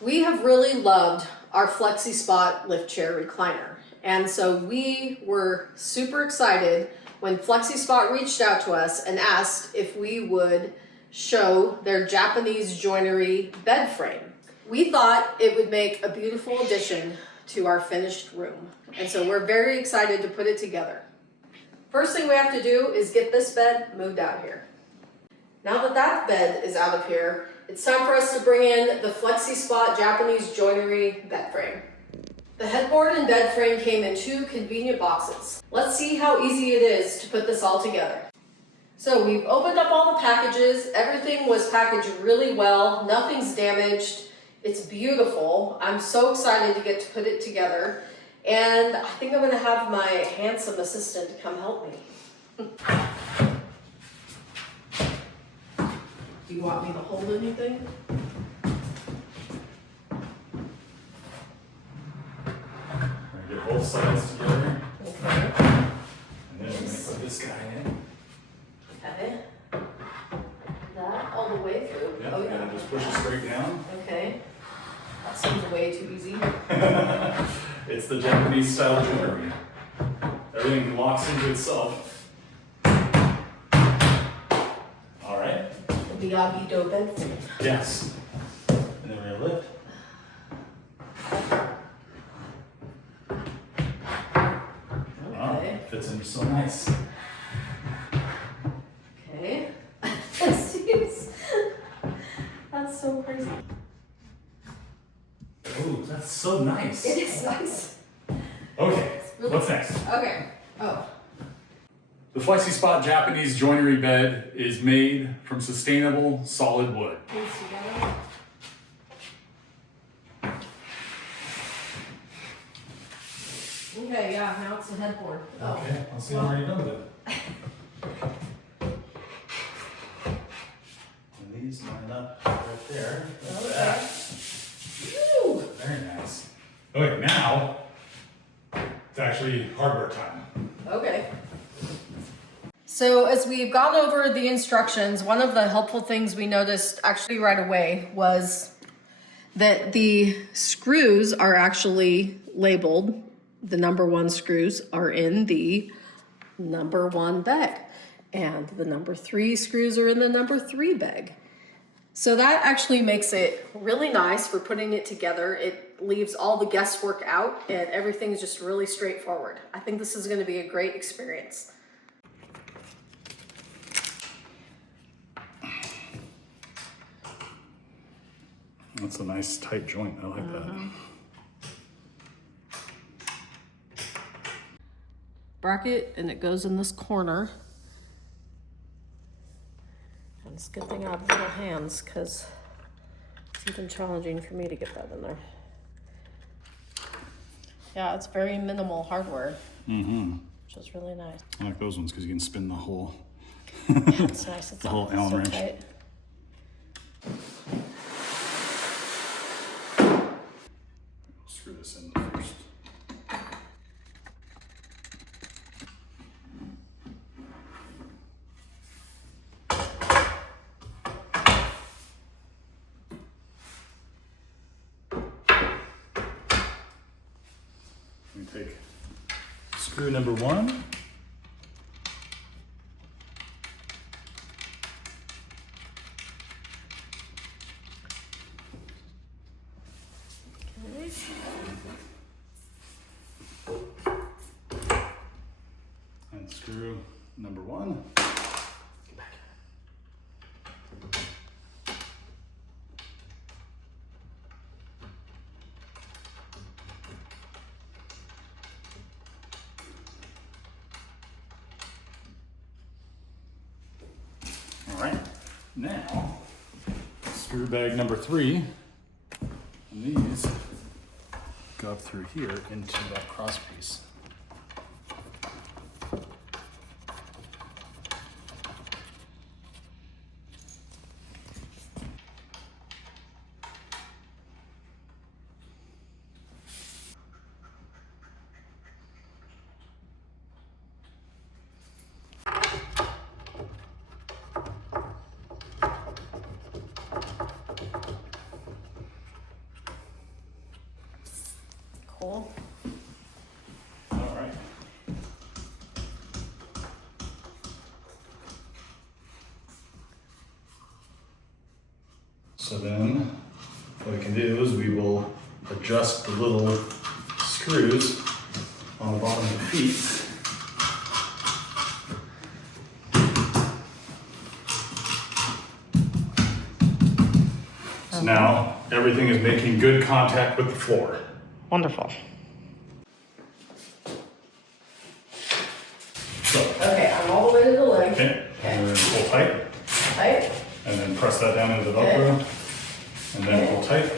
We have really loved our Flexi Spot lift chair recliner. And so we were super excited when Flexi Spot reached out to us and asked if we would show their Japanese joinery bed frame. We thought it would make a beautiful addition to our finished room. And so we're very excited to put it together. First thing we have to do is get this bed moved out here. Now that that bed is out of here, it's time for us to bring in the Flexi Spot Japanese joinery bed frame. The headboard and bed frame came in 2 convenient boxes. Let's see how easy it is to put this all together. So we've opened up all the packages. Everything was packaged really well. Nothing's damaged. It's beautiful. I'm so excited to get to put it together. And I think I'm gonna have my handsome assistant come help me. Do you want me to hold anything? Get both sides together. Okay. And then we're gonna put this guy in. Okay. That all the way through. Yeah, Oh, and just push it straight down. Okay. That seems way too easy. It's the Japanese style joinery. Everything locks into itself. All right. The Miyagi-Do bed frame. Yes. And then we're gonna lift. Wow, Okay. fits in so nice. Okay. That's so crazy. Ooh, that's so nice. It is nice. Okay, Really what's next? Okay. Oh. The Flexi Spot Japanese joinery bed is made from sustainable solid wood. These together. Okay, yeah, now it's the headboard. Oh. Okay, let's see how we're done with it. And these line up right there. Like Okay. that. Woo! Very nice. Okay, now it's actually hardware time. Okay. So as we've gone over the instructions, one of the helpful things we noticed actually right away was that the screws are actually labeled. The number 1 screws are in the number 1 bag, and the number 3 screws are in the number 3 bag. So that actually makes it really nice for putting it together. It leaves all the guesswork out and everything's just really straightforward. I think this is going to be a great experience. That's a nice tight joint. I like that. Bracket, and it goes in this corner. And it's a good thing I have little hands because it's even challenging for me to get that in there. Yeah, it's very minimal hardware, which is really nice. I like those ones because you can spin the whole, Yeah, it's nice. It's the whole Allen so wrench. tight. Screw this in first. We take screw number 1. And screw number 1. Get back. All right, now screw bag number 3, and these go up through here into that cross piece. Cool. All right. So then what we can do is we will adjust the little screws on the bottom of the feet. So now everything is making good contact with the floor. Wonderful. So, Okay, I'm all the way to the leg. okay, and then pull tight, Right? and then press that down into the Velcro, and then pull tight.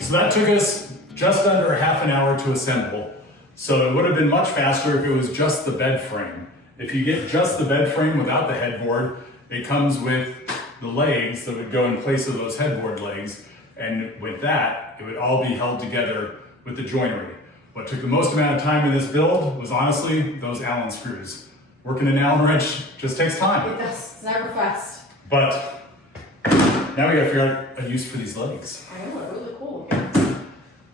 So that took us just under half an hour to assemble. So it would have been much faster if it was just the bed frame. If you get just the bed frame without the headboard, it comes with the legs that would go in place of those headboard legs. And with that, it would all be held together with the joinery. What took the most amount of time in this build was honestly those Allen screws. Working an Allen wrench just takes time. Yes, never fast. But now we gotta figure out a use for these legs. I know, they're really cool.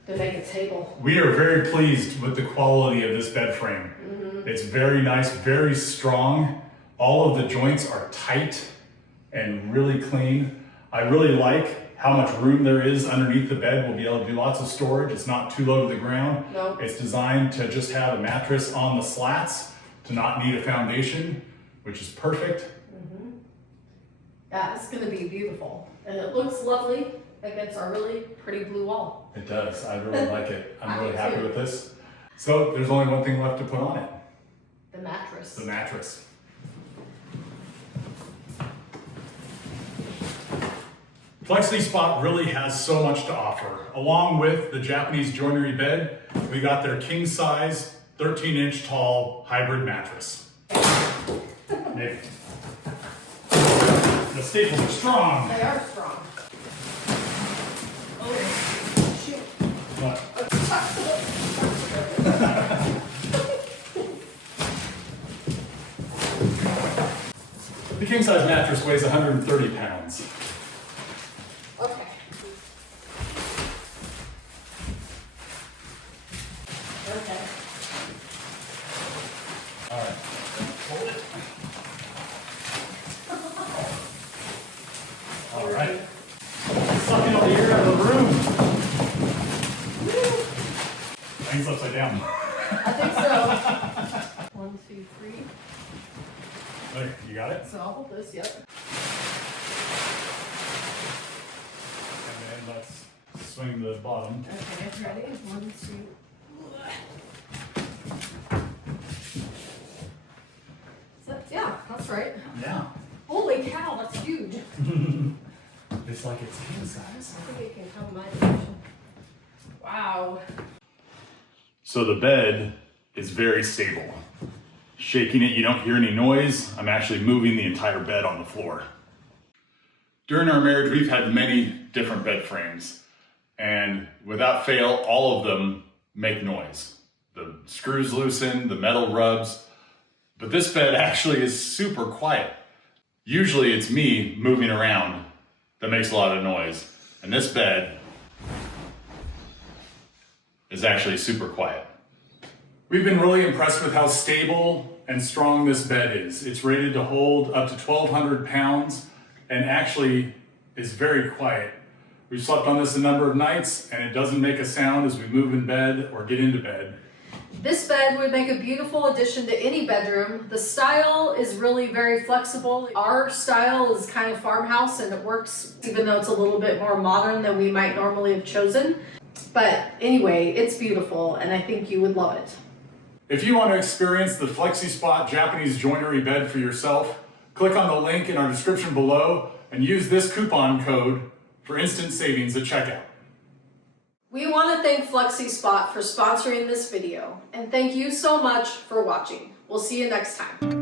To make a table. We are very pleased with the quality of this bed frame. It's very nice, very strong. All of the joints are tight and really clean. I really like how much room there is underneath the bed. We'll be able to do lots of storage. It's not too low to the ground. No. It's designed to just have a mattress on the slats to not need a foundation, which is perfect. Yeah, it's gonna be beautiful. And it looks lovely against our really pretty blue wall. It does. I really like it. I'm I really do happy too. with this. So there's only one thing left to put on it, The mattress. the mattress. FlexiSpot really has so much to offer. Along with the Japanese joinery bed, we got their king size, 13-inch tall hybrid mattress. Hey. The staples are strong. They are strong. Oh, shoot. But the king size mattress weighs 130 pounds. Okay. Okay. All right. Hold it. All right. Sucking all the air out of the room. Things upside down. I think so. 1, 2, 3. There, you got it? So I'll hold this, yep. And then let's swing the bottom. Okay, ready? 1, 2. Yeah, that's right. Yeah. Holy cow, that's huge. It's like it's king size. I think it can come my direction. Wow. So the bed is very stable. Shaking it, you don't hear any noise. I'm actually moving the entire bed on the floor. During our marriage, we've had many different bed frames, and without fail, all of them make noise. The screws loosen, the metal rubs, but this bed actually is super quiet. Usually it's me moving around that makes a lot of noise, and this bed is actually super quiet. We've been really impressed with how stable and strong this bed is. It's rated to hold up to 1,200 pounds and actually is very quiet. We've slept on this a number of nights and it doesn't make a sound as we move in bed or get into bed. This bed would make a beautiful addition to any bedroom. The style is really very flexible. Our style is kind of farmhouse and it works even though it's a little bit more modern than we might normally have chosen. But anyway, it's beautiful and I think you would love it. If you want to experience the FlexiSpot Japanese joinery bed for yourself, click on the link in our description below and use this coupon code for instant savings at checkout. We want to thank FlexiSpot for sponsoring this video and thank you so much for watching. We'll see you next time.